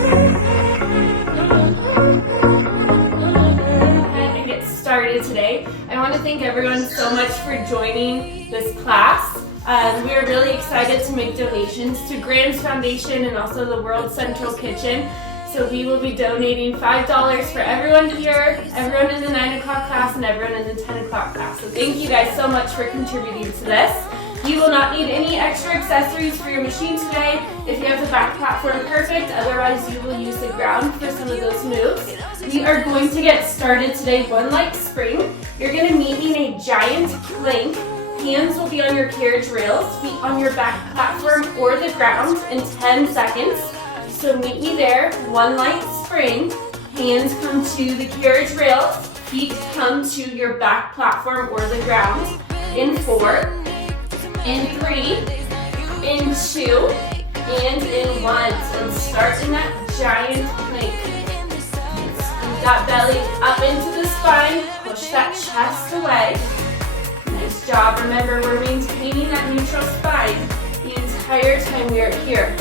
And get started today. I want to thank everyone so much for joining this class. We are really excited to make donations to Graham's Foundation and also the World Central Kitchen. So we will be donating $5 for everyone here, everyone in the 9 o'clock class, and everyone in the 10 o'clock class. So thank you guys so much for contributing to this. You will not need any extra accessories for your machine today. If you have the back platform, perfect. Otherwise, you will use the ground for some of those moves. We are going to get started today, one light spring. You're going to meet me in a giant plank. Hands will be on your carriage rails, feet on your back platform or the ground in 10 seconds. So meet me there, one light spring, hands come to the carriage rails, feet come to your back platform or the ground in 4, in 3, in 2, and in 1. So start in that giant plank. Scoot that belly up into the spine, push that chest away. Nice job. Remember, we're maintaining that neutral spine the entire time we are here.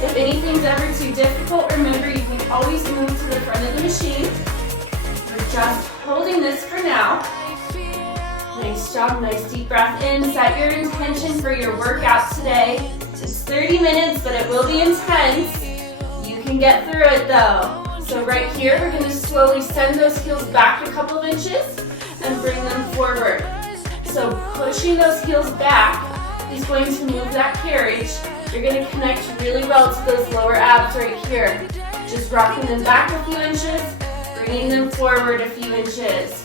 If anything's ever too difficult, remember you can always move to the front of the machine. We're just holding this for now. Nice job, nice deep breath in. Set your intention for your workout today. It's 30 minutes, but it will be intense. You can get through it though. So right here, we're gonna slowly send those heels back a couple of inches and bring them forward. So pushing those heels back is going to move that carriage. You're going to connect really well to those lower abs right here. Just rocking them back a few inches, bringing them forward a few inches.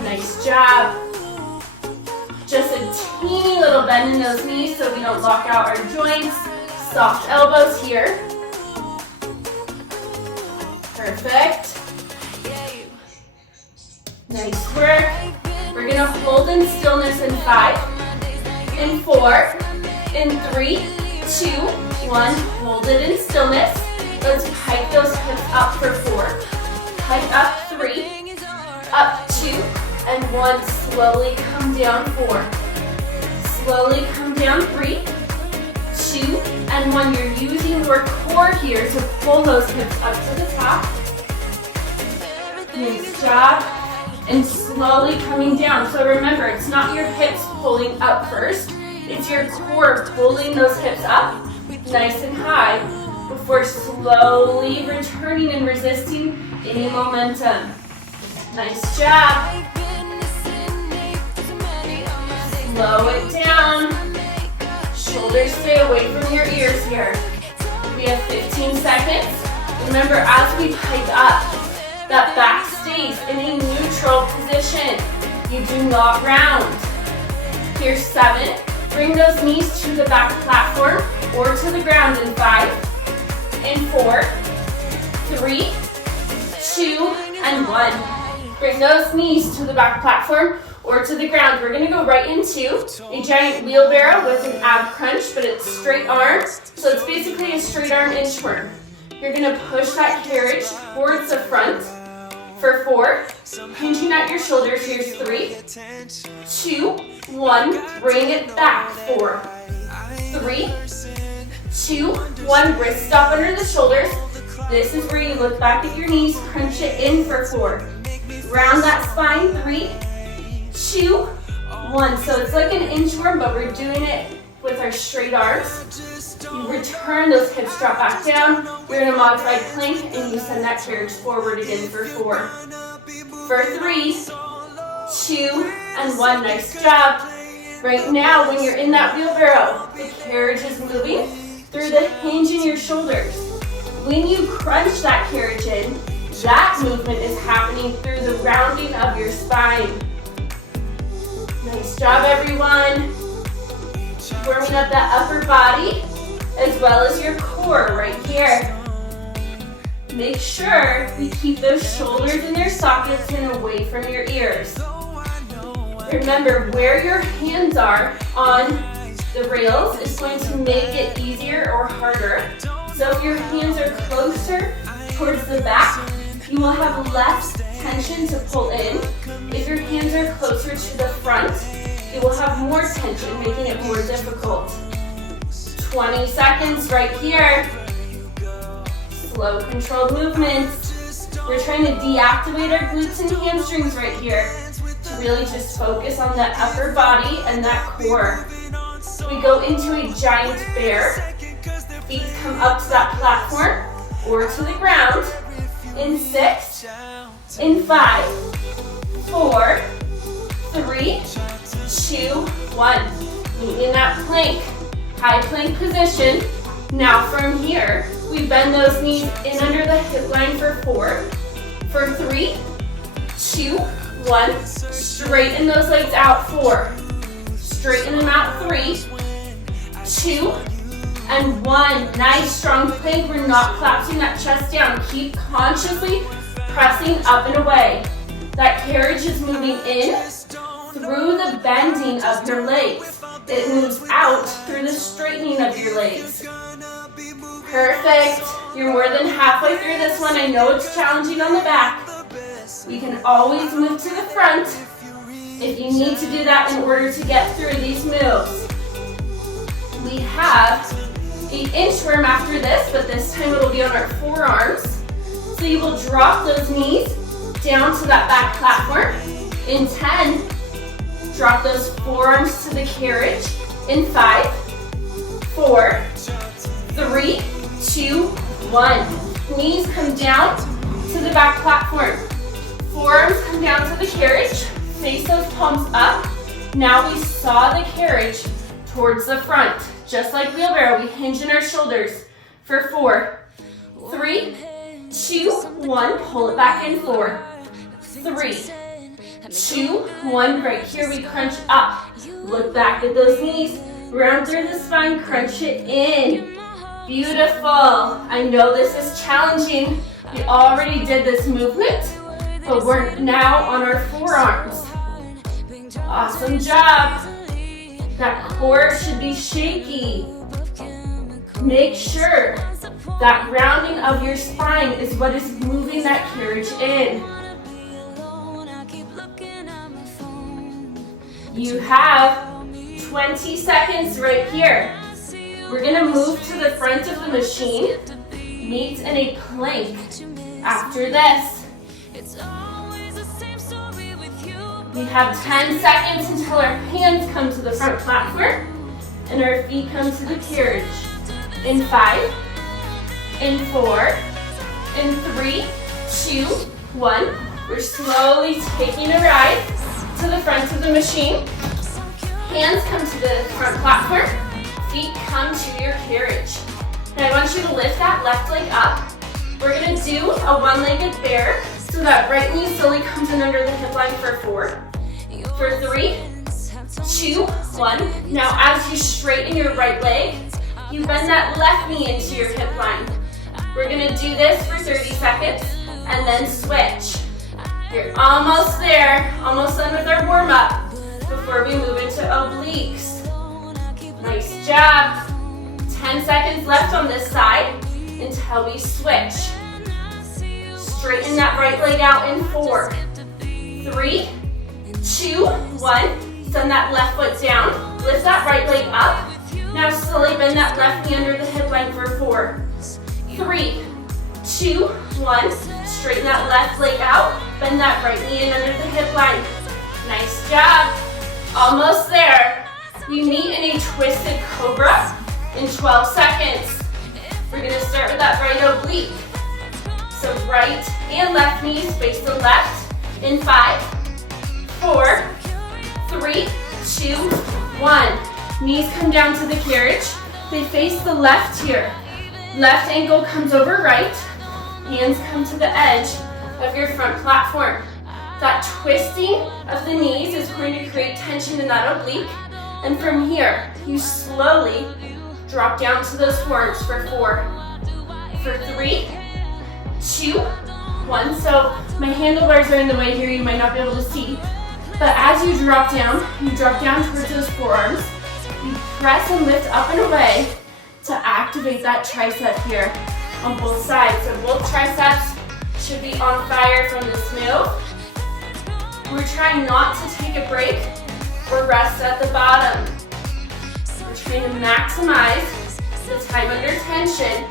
Nice job. Just a teeny little bend in those knees so we don't lock out our joints. Soft elbows here. Perfect. Nice work. We're going to hold in stillness in 5, in 4, in 3, 2, 1, hold it in stillness. Let's pike those hips up for 4. Pike up 3, up 2, and 1. Slowly come down 4. Slowly come down 3, 2, and 1. You're using your core here to pull those hips up to the top. Nice job. And slowly coming down. So remember, it's not your hips pulling up first. It's your core pulling those hips up nice and high before slowly returning and resisting any momentum. Nice job. Slow it down. Shoulders stay away from your ears here. We have 15 seconds. Remember, as we pike up, that back stays in a neutral position. You do not round. Here's 7. Bring those knees to the back platform or to the ground in 5, in 4, 3, 2, and 1. Bring those knees to the back platform or to the ground. We're going to go right into a giant wheelbarrow with an ab crunch, but it's straight arm. So it's basically a straight arm inchworm. You're going to push that carriage towards the front for 4. Hinging at your shoulders. Here's 3, 2, 1. Bring it back. 4, 3, 2, 1. Wrist stop under the shoulders. This is where you look back at your knees. Crunch it in for 4. Round that spine. 3, 2, 1. So it's like an inchworm, but we're doing it with our straight arms. You return those hips, drop back down. We're in a modified plank, and you send that carriage forward again for 4. For 3, 2, and 1. Nice job. Right now, when you're in that wheelbarrow, the carriage is moving through the hinge in your shoulders. When you crunch that carriage in, that movement is happening through the rounding of your spine. Nice job, everyone. Warming up that upper body as well as your core right here. Make sure you keep those shoulders in their sockets and away from your ears. Remember, where your hands are on the rails is going to make it easier or harder. So if your hands are closer towards the back, you will have less tension to pull in. If your hands are closer to the front, you will have more tension, making it more difficult. 20 seconds right here. slow, controlled movements. We're trying to deactivate our glutes and hamstrings right here to really just focus on that upper body and that core. We go into a giant bear. Feet come up to that platform or to the ground. In 6, in 5, 4, 3, 2, 1. Meet in that plank, high plank position. Now from here, we bend those knees in under the hip line for 4, for 3, 2, 1. Straighten those legs out, 4. Straighten them out, 3, 2, and 1. Nice strong plank. We're not collapsing that chest down. Keep consciously pressing up and away. That carriage is moving in through the bending of your legs. It moves out through the straightening of your legs. Perfect. You're more than halfway through this one. I know it's challenging on the back. We can always move to the front if you need to do that in order to get through these moves. We have an inchworm after this, but this time it'll be on our forearms. So you will drop those knees down to that back platform. In 10, drop those forearms to the carriage. In 5, 4, 3, 2, 1. Knees come down to the back platform. Forearms come down to the carriage. Face those palms up. Now we saw the carriage towards the front. Just like wheelbarrow, we hinge in our shoulders for 4, 3, 2, 1. Pull it back in. 4, 3, 2, 1. Right here we crunch up. Look back at those knees. Round through the spine. Crunch it in. Beautiful. I know this is challenging. We already did this movement, but we're now on our forearms. Awesome job. That core should be shaky. Make sure that rounding of your spine is what is moving that carriage in. You have 20 seconds right here. We're gonna move to the front of the machine, meet in a plank after this. We have 10 seconds until our hands come to the front platform and our feet come to the carriage. In 5, in 4, in 3, 2, 1. We're slowly taking a ride to the front of the machine. Hands come to the front platform, feet come to your carriage. Now I want you to lift that left leg up. We're gonna do a one-legged bear. So that right knee slowly comes in under the hip line for 4, for 3, 2, 1. Now as you straighten your right leg, you bend that left knee into your hip line. We're gonna do this for 30 seconds and then switch. You're almost there, almost done with our warm-up before we move into obliques. Nice job. 10 seconds left on this side until we switch. Straighten that right leg out in 4, 3, 2, 1. Send that left foot down. Lift that right leg up. Now slowly bend that left knee under the hip line for 4, 3, 2, 1. Straighten that left leg out. Bend that right knee in under the hip line. Nice job. Almost there. We meet in a twisted cobra in 12 seconds. We're going to start with that right oblique. So right and left knees face the left in 5, 4, 3, 2, 1. Knees come down to the carriage. They face the left here. Left ankle comes over right. Hands come to the edge of your front platform. That twisting of the knees is going to create tension in that oblique. And from here, you slowly drop down to those forearms for 4, for 3, 2, 1. So my handlebars are in the way here, you might not be able to see. But as you drop down towards those forearms. You press and lift up and away to activate that tricep here on both sides. So both triceps should be on fire from this move. We're trying not to take a break or rest at the bottom. We're trying to maximize the time under tension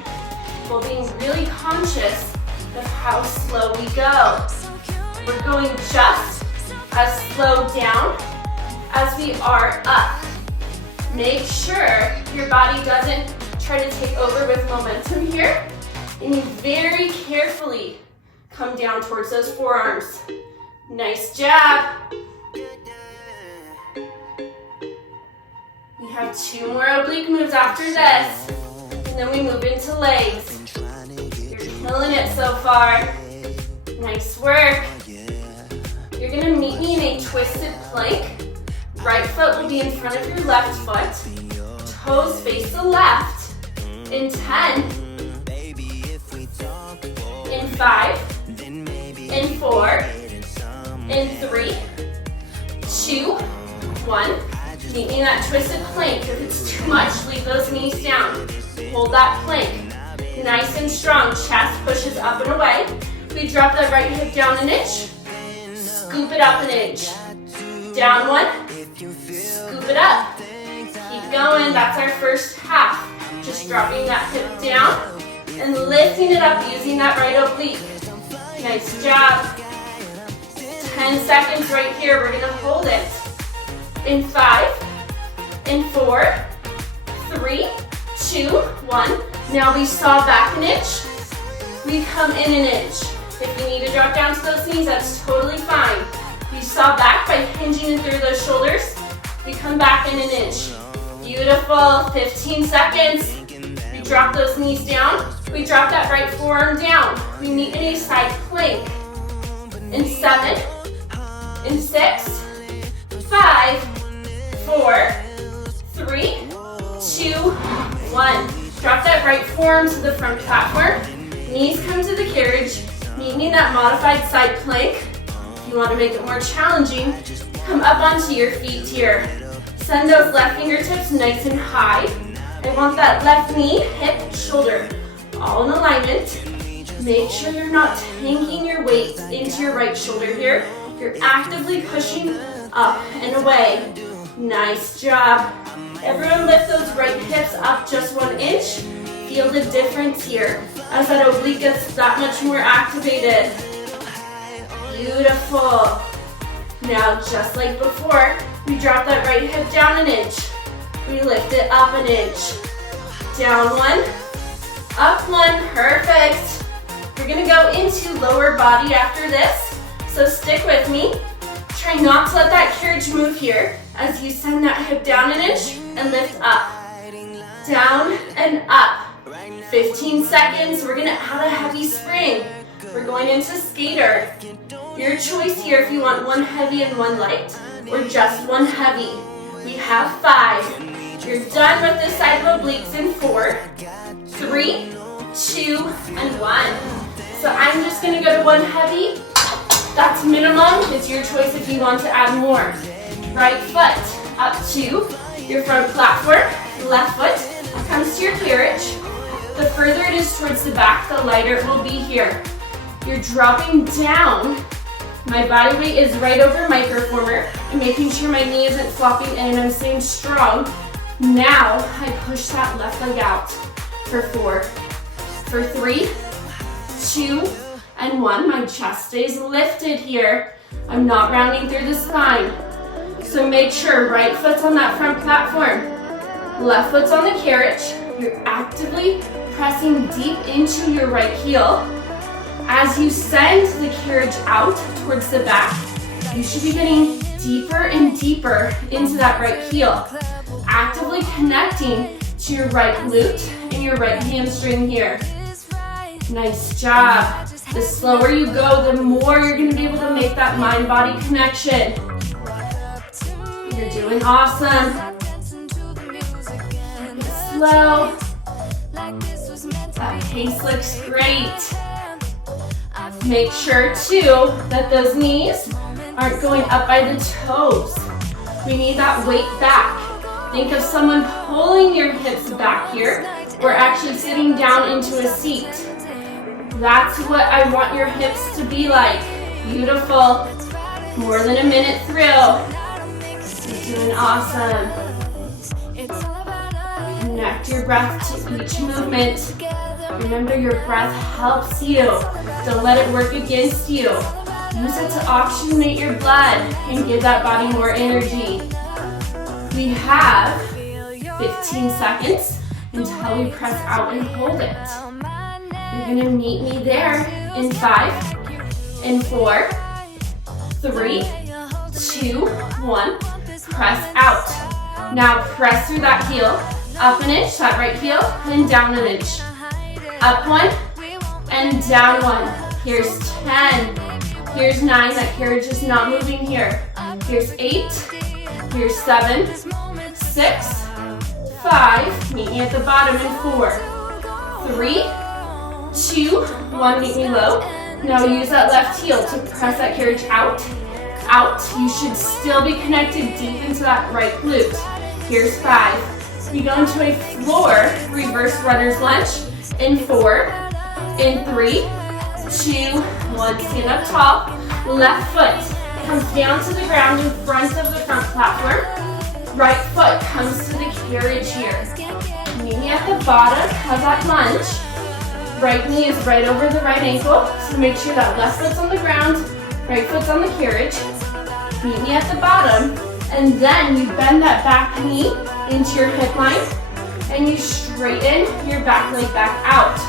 while being really conscious of how slow we go. We're going just as slow down as we are up. Make sure your body doesn't try to take over with momentum here, and you very carefully come down towards those forearms. Nice job. We have 2 more oblique moves after this, and then we move into legs. You're killing it so far. Nice work. You're gonna meet me in a twisted plank. Right foot will be in front of your left foot. Toes face the left. In 10. In 5. In 4. In 3. 2. 1. Meet me in that twisted plank. If it's too much, leave those knees down. Hold that plank. Nice and strong. Chest pushes up and away. We drop that right hip down an inch. Scoop it up an inch. Down 1. Scoop it up. Keep going. That's our first half. Just dropping that hip down and lifting it up using that right oblique. Nice job. 10 seconds right here. We're going to hold it. In 5, in 4, 3, 2, 1. Now we saw back an inch. We come in an inch. If you need to drop down to those knees, that's totally fine. We saw back by hinging through those shoulders. We come back in an inch. Beautiful. 15 seconds. We drop those knees down. We drop that right forearm down. We meet in a side plank. In 7, in 6, 5, 4, 3, 2, 1. Drop that right forearm to the front platform. Knees come to the carriage. Meet me in that modified side plank. If you want to make it more challenging, come up onto your feet here. Send those left fingertips nice and high. I want that left knee, hip, shoulder, all in alignment. Make sure you're not tanking your weight into your right shoulder here. You're actively pushing up and away. Nice job. Everyone lift those right hips up just 1 inch. Feel the difference here as that oblique gets that much more activated. Beautiful. Now, just like before, we drop that right hip down an inch. We lift it up an inch. Down 1, up 1, perfect. We're gonna go into lower body after this, so stick with me. Try not to let that carriage move here as you send that hip down an inch and lift up. Down and up. 15 seconds, we're gonna add a heavy spring. We're going into skater. Your choice here if you want 1 heavy and 1 light, or just 1 heavy. We have 5. You're done with this side of obliques in 4, 3, 2, and 1. So I'm just gonna go to 1 heavy. That's minimum. It's your choice if you want to add more. Right foot up to your front platform. Left foot comes to your carriage. The further it is towards the back, the lighter it will be here. You're dropping down. My body weight is right over Microformer. I'm making sure my knee isn't flopping in and I'm staying strong. Now I push that left leg out for 4, for 3, 2, and 1. My chest stays lifted here. I'm not rounding through the spine. So make sure right foot's on that front platform. Left foot's on the carriage. You're actively pressing deep into your right heel. As you send the carriage out towards the back, you should be getting deeper and deeper into that right heel. Actively connecting to your right glute and your right hamstring here. Nice job. The slower you go, the more you're going to be able to make that mind-body connection. You're doing awesome. Slow. That pace looks great. Make sure too that those knees aren't going up by the toes. We need that weight back. Think of someone pulling your hips back here or actually sitting down into a seat. That's what I want your hips to be like. Beautiful. More than a minute through. You're doing awesome. Connect your breath to each movement. Remember, your breath helps you. Don't let it work against you. Use it to oxygenate your blood and give that body more energy. We have 15 seconds until we press out and hold it. You're gonna meet me there in 5, in 4, 3, 2, 1. Press out. Now press through that heel. Up an inch, that right heel, and down an inch. Up 1, and down 1. Here's 10. Here's 9, that carriage is not moving here. Here's 8, here's 7, 6, 5, meet me at the bottom in 4, 3, 2, 1, meet me low. Now use that left heel to press that carriage out, out. You should still be connected deep into that right glute. Here's 5. We go into a floor reverse runner's lunge in 4, in 3, 2, 1, stand up tall. Left foot comes down to the ground in front of the front platform. Right foot comes to the carriage here. Meet me at the bottom of that lunge. Right knee is right over the right ankle, so make sure that left foot's on the ground, right foot's on the carriage. Meet me at the bottom, and then you bend that back knee into your hip line, and you straighten your back leg back out.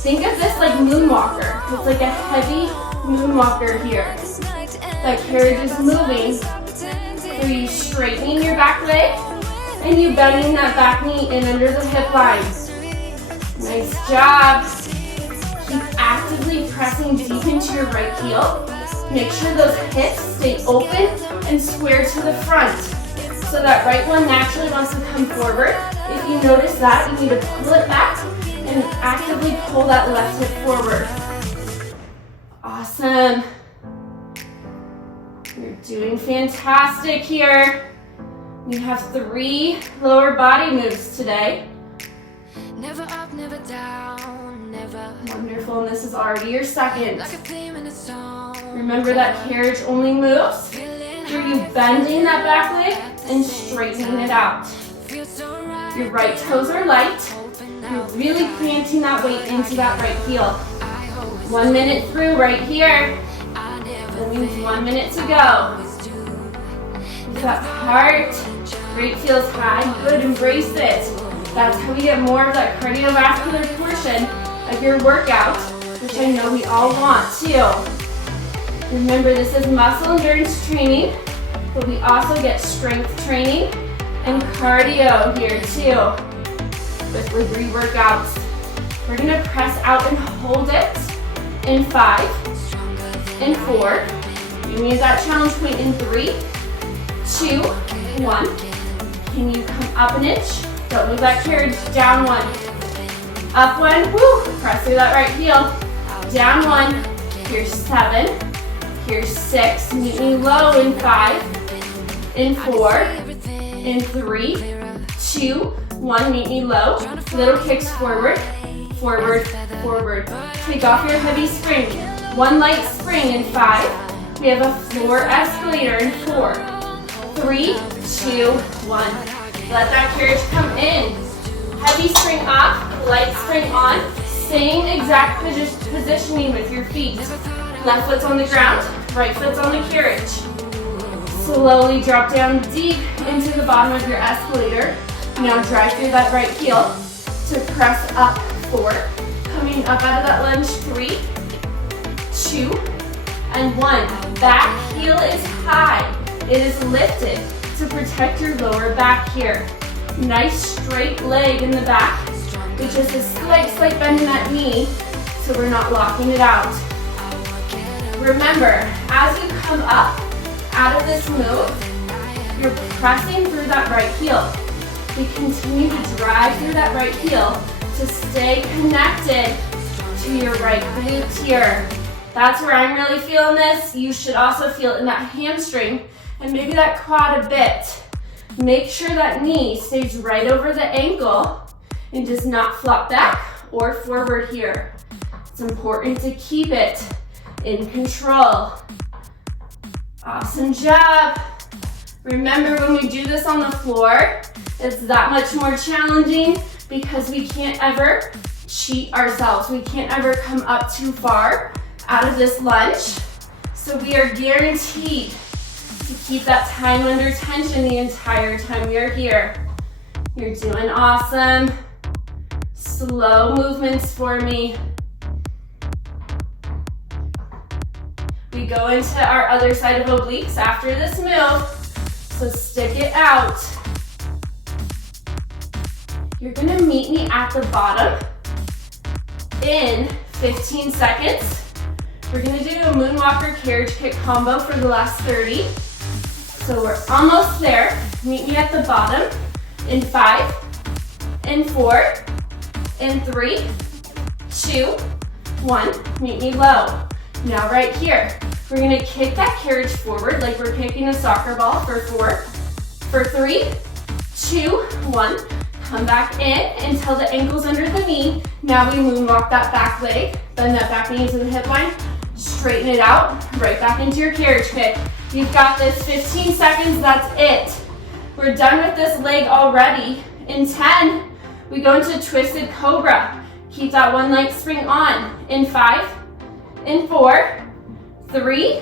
Think of this like moonwalker. It's like a heavy moonwalker here. That carriage is moving. So you straightening your back leg and you bending that back knee in under the hip line. Nice job. Keep actively pressing deep into your right heel. Make sure those hips stay open and square to the front. So that right one naturally wants to come forward. If you notice that, you need to pull it back and actively pull that left hip forward. Awesome. You're doing fantastic here. We have 3 lower body moves today. Never up, never down, never. Wonderful, and this is already your second. Remember that carriage only moves through you bending that back leg and straightening it out. Your right toes are light. You're really planting that weight into that right heel. 1 minute through right here. That means 1 minute to go. Use that heart. Great feels high. Good, embrace it. That's how we get more of that cardiovascular portion of your workout, which I know we all want too. Remember, this is muscle endurance training, but we also get strength training and cardio here too with Lagree workouts. We're gonna press out and hold it in 5, in 4. You need that challenge point in 3, 2, 1. Can you come up an inch? Don't move that carriage. Down 1. Up 1. Woo! Press through that right heel. Down 1. Here's 7. Here's 6. Meet me low in 5. In 4. In 3. 2. 1. Meet me low. Little kicks forward. Forward. Forward. Take off your heavy spring. 1 light spring in 5. We have a floor escalator in 4. 3, 2, 1. Let that carriage come in. Heavy spring off, light spring on. Same exact positioning with your feet. Left foot's on the ground, right foot's on the carriage. Slowly drop down deep into the bottom of your escalator. Now drive through that right heel to press up 4. Coming up out of that lunge, 3, 2, and 1. Back heel is high. It is lifted to protect your lower back here. Nice straight leg in the back, with just a slight bend in that knee, so we're not locking it out. Remember, as you come up out of this move, you're pressing through that right heel. We continue to drive through that right heel to stay connected to your right glute here. That's where I'm really feeling this. You should also feel it in that hamstring and maybe that quad a bit. Make sure that knee stays right over the ankle and does not flop back or forward here. It's important to keep it in control. Awesome job. Remember, when we do this on the floor, it's that much more challenging because we can't ever cheat ourselves. We can't ever come up too far out of this lunge. So we are guaranteed to keep that time under tension the entire time we are here. You're doing awesome. Slow movements for me. We go into our other side of obliques after this move, so stick it out. You're gonna meet me at the bottom in 15 seconds. We're gonna do a moonwalker carriage kick combo for the last 30. So we're almost there. Meet me at the bottom in 5, in 4, in 3, 2, 1. Meet me low. Now right here, we're gonna kick that carriage forward like we're kicking a soccer ball for 4, for 3, 2, 1. Come back in until the ankle's under the knee. Now we moonwalk that back leg, bend that back knee into the hip line, straighten it out, right back into your carriage kick. You've got this 15 seconds, that's it. We're done with this leg already. In 10, we go into twisted cobra. Keep that one leg spring on. In 5, in 4, 3,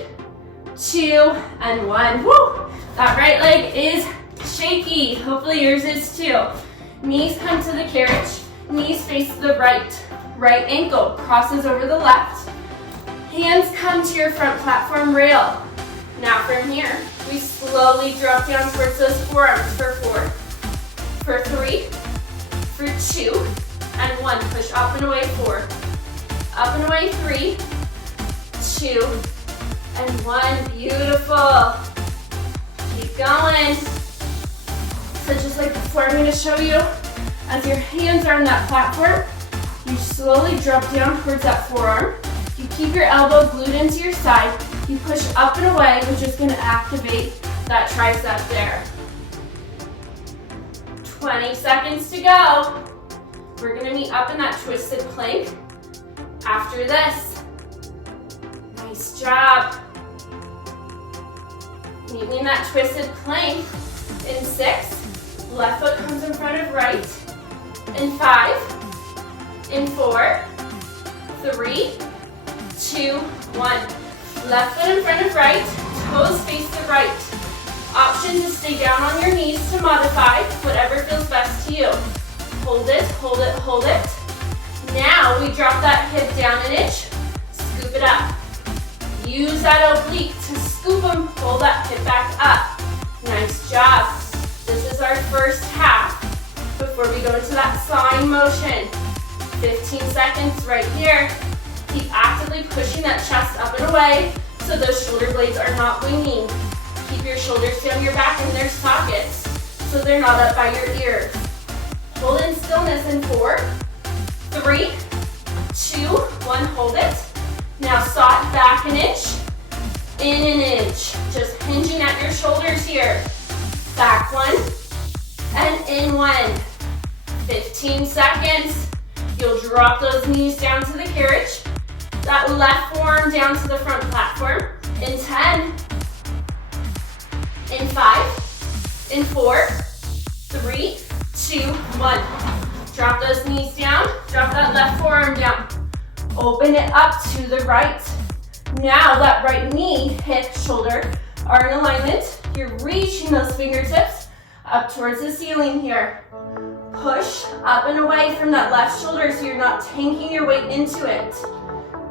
2, and 1. Woo! That right leg is shaky. Hopefully yours is too. Knees come to the carriage. Knees face the right. Right ankle crosses over the left. Hands come to your front platform rail. Now from here, we slowly drop down towards those forearms for 4, for 3, for 2, and 1. Push up and away, 4. Up and away, 3, 2, and 1. Beautiful. Keep going. So just like before, I'm going to show you, as your hands are on that platform, you slowly drop down towards that forearm. You keep your elbow glued into your side. You push up and away, which is going to activate that tricep there. 20 seconds to go. We're going to meet up in that twisted plank after this. Nice job. Meet me in that twisted plank in 6. Left foot comes in front of right. In 5, in 4, 3, 2, 1. Left foot in front of right, toes face the right. Option to stay down on your knees to modify, whatever feels best to you. Hold it, hold it, hold it. Now we drop that hip down an inch, scoop it up. Use that oblique to scoop and pull that hip back up. Nice job. This is our first half before we go into that sawing motion. 15 seconds right here. Keep actively pushing that chest up and away so those shoulder blades are not winging. Keep your shoulders down your back in their sockets so they're not up by your ears. Hold in stillness in 4, 3, 2, 1, hold it. Now saw it back an inch, in an inch. Just hinging at your shoulders here. Back 1, and in 1. 15 seconds. You'll drop those knees down to the carriage. That left forearm down to the front platform. In 10, in 5, in 4, 3, 2, 1. Drop those knees down. Drop that left forearm down. Open it up to the right. Now that right knee, hip, shoulder are in alignment. You're reaching those fingertips up towards the ceiling here. Push up and away from that left shoulder so you're not tanking your weight into it.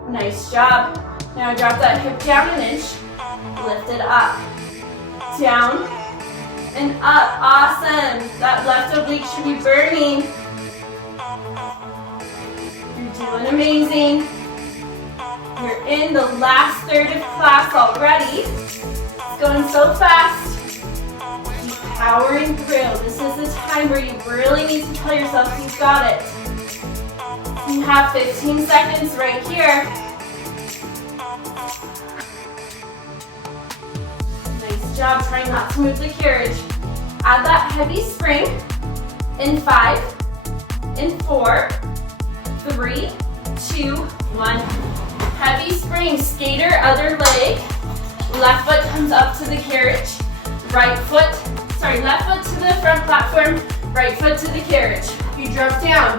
Nice job. Now drop that hip down an inch. Lift it up. Down and up. Awesome. That left oblique should be burning. You're doing amazing. You're in the last third of class already. It's going so fast. Keep powering through. This is the time where you really need to tell yourself you've got it. You have 15 seconds right here. Nice job. Try not to move the carriage. Add that heavy spring in 5, in 4, 3, 2, 1. Heavy spring, skater, other leg. Left foot comes up to the carriage. Left foot to the front platform, right foot to the carriage. You drop down,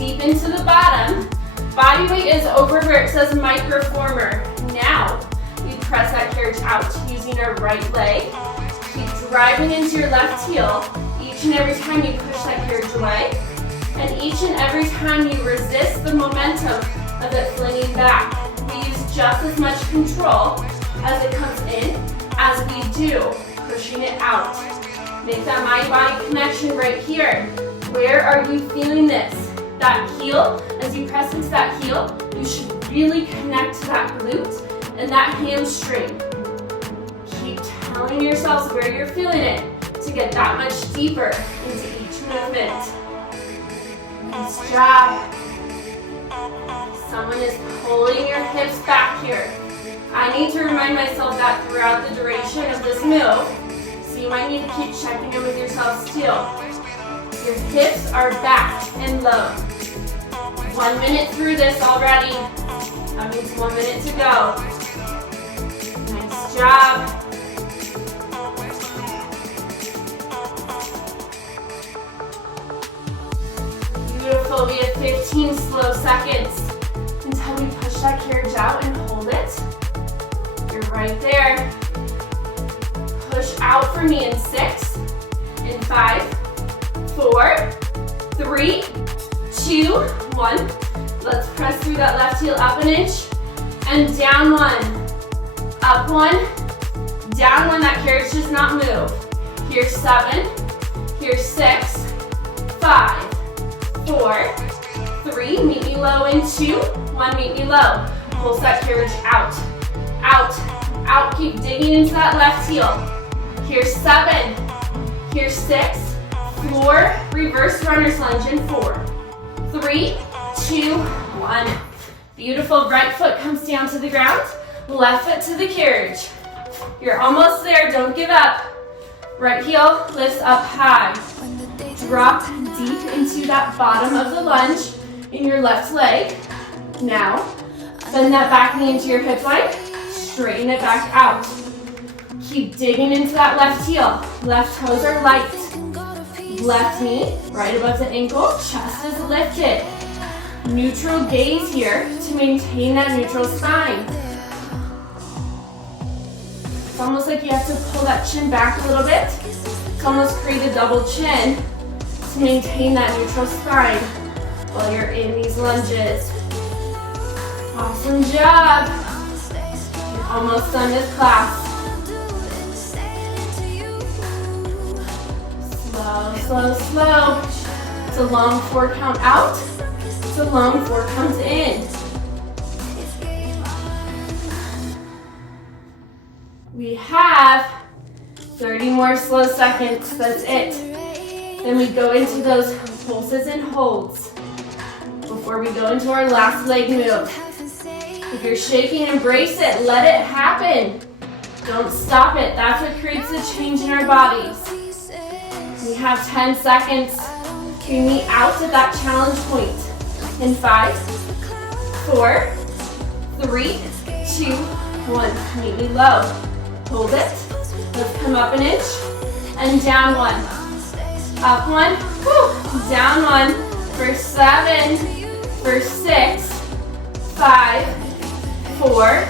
deep into the bottom. Body weight is over where it says Microformer. Now, we press that carriage out using our right leg. Keep driving into your left heel each and every time you push that carriage away. And each and every time you resist the momentum of it flinging back. We use just as much control as it comes in as we do pushing it out. Make that mind-body connection right here. Where are you feeling this? That heel, as you press into that heel, you should really connect to that glute and that hamstring. Keep telling yourselves where you're feeling it to get that much deeper into each movement. Nice job. Someone is pulling your hips back here. I need to remind myself that throughout the duration of this move, so you might need to keep checking in with yourselves too. Your hips are back and low. 1 minute through this already. That means 1 minute to go. Nice job. Beautiful. We have 15 slow seconds until we push that carriage out and hold it. You're right there. Push out for me in 6, in 5, 4, 3, 2, 1. Let's press through that left heel up an inch and down 1. Up 1, down 1. That carriage does not move. Here's 7, here's 6, 5, 4, 3, meet me low in 2, 1, meet me low. Pulse that carriage out, out, out. Keep digging into that left heel. Here's 7, here's 6, 4, reverse runner's lunge in 4, 3, 2, 1. Beautiful. Right foot comes down to the ground, left foot to the carriage. You're almost there, don't give up. Right heel lifts up high. Drop deep into that bottom of the lunge in your left leg. Now, bend that back knee into your hip line, straighten it back out. Keep digging into that left heel. Left toes are light. Left knee right above the ankle, chest is lifted. Neutral gaze here to maintain that neutral spine. It's almost like you have to pull that chin back a little bit. It's almost create a double chin to maintain that neutral spine while you're in these lunges. Awesome job. You're almost done this class. Slow, slow, slow. It's a long 4 count out. It's a long 4 counts in. We have 30 more slow seconds. That's it. Then we go into those pulses and holds before we go into our last leg move. If you're shaking, embrace it. Let it happen. Don't stop it. That's what creates the change in our bodies. We have 10 seconds. We meet out at that challenge point. In 5, 4, 3, 2, 1. Meet me low. Hold it. Let's come up an inch and down 1. Up 1, down 1. For 7, for 6, 5, 4,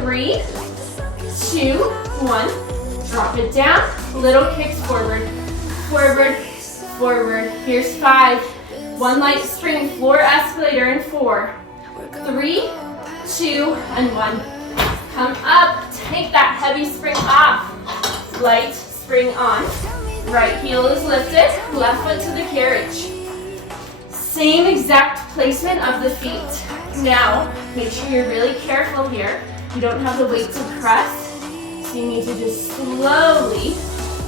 3, 2, 1. Drop it down. Little kicks forward. Forward, forward. Here's 5. 1 light spring, floor escalator in 4, 3, 2, and 1. Come up, take that heavy spring off. Light spring on. Right heel is lifted, left foot to the carriage. Same exact placement of the feet. Now, make sure you're really careful here. You don't have the weight to press, so you need to just slowly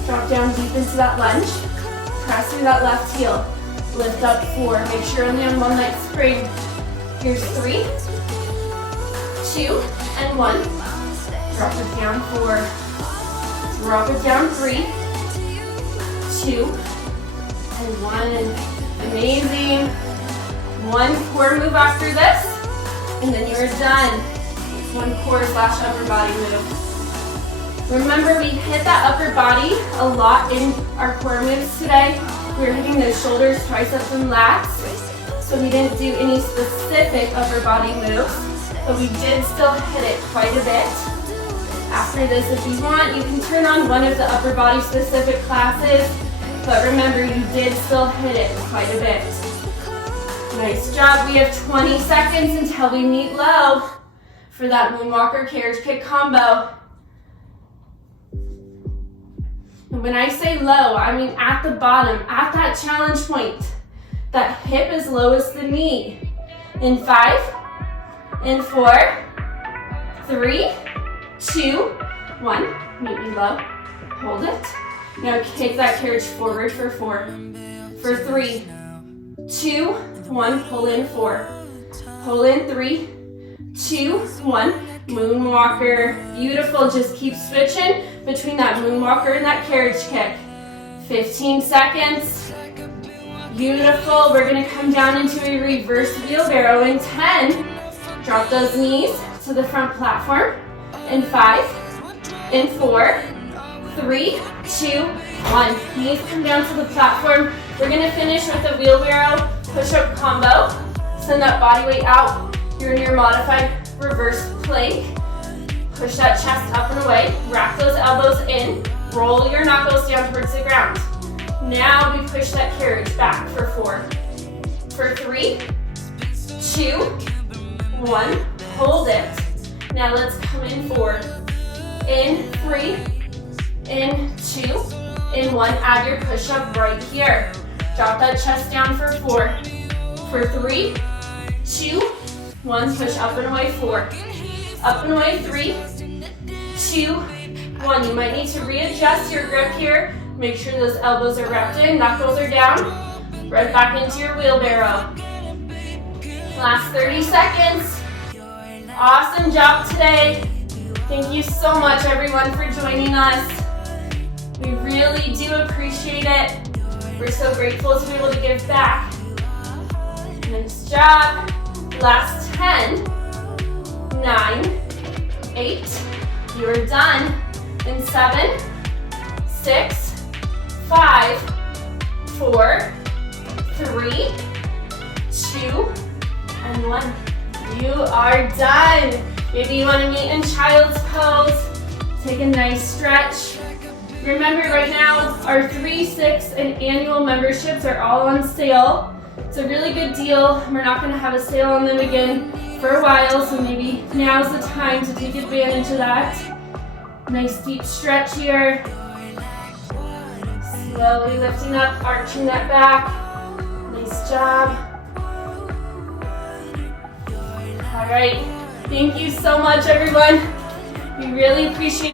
drop down deep into that lunge. Press through that left heel. Lift up 4. Make sure only on 1 light spring. Here's 3, 2, and 1. Drop it down 4. Drop it down 3, 2, and 1. Amazing. 1 core move after this, and then you're done. 1 core / upper body move. Remember, we hit that upper body a lot in our core moves today. We're hitting those shoulders, triceps, and lats. so we didn't do any specific upper body moves, but we did still hit it quite a bit. After this, if you want, you can turn on one of the upper body specific classes, but remember, you did still hit it quite a bit. Nice job. We have 20 seconds until we meet low for that moonwalker carriage kick combo. And when I say low, I mean at the bottom, at that challenge point. That hip is low as the knee. In 5, in 4, 3, 2, 1. Meet me low. Hold it. Now kick that carriage forward for 4. For 3, 2, 1. Pull in 4. Pull in 3, 2, 1. Moonwalker. Beautiful. Just keep switching between that moonwalker and that carriage kick. 15 seconds. Beautiful. We're going to come down into a reverse wheelbarrow in 10. Drop those knees to the front platform. In 5, in 4, 3, 2, 1. Knees come down to the platform. We're going to finish with a wheelbarrow push-up combo. Send that body weight out. You're in your modified reverse plank. Push that chest up and away. Wrap those elbows in. Roll your knuckles down towards the ground. Now we push that carriage back for 4. For 3, 2, 1. Hold it. Now let's come in forward. In 3, in 2, in 1. Add your push-up right here. Drop that chest down for 4. For 3, 2, 1. Push up and away 4. Up and away 3, 2, 1. You might need to readjust your grip here. Make sure those elbows are wrapped in, knuckles are down. Right back into your wheelbarrow. Last 30 seconds. Awesome job today. Thank you so much, everyone, for joining us. We really do appreciate it. We're so grateful to be able to give back. Nice job. Last 10, 9, 8. You're done. In 7, 6, 5, 4, 3, 2, and 1. You are done. Maybe you want to meet in child's pose. Take a nice stretch. Remember, right now, our 3, 6, and annual memberships are all on sale. It's a really good deal. We're not going to have a sale on them again for a while, so maybe now's the time to take advantage of that. Nice deep stretch here. Slowly lifting up, arching that back. Nice job. All right. Thank you so much, everyone. We really appreciate it.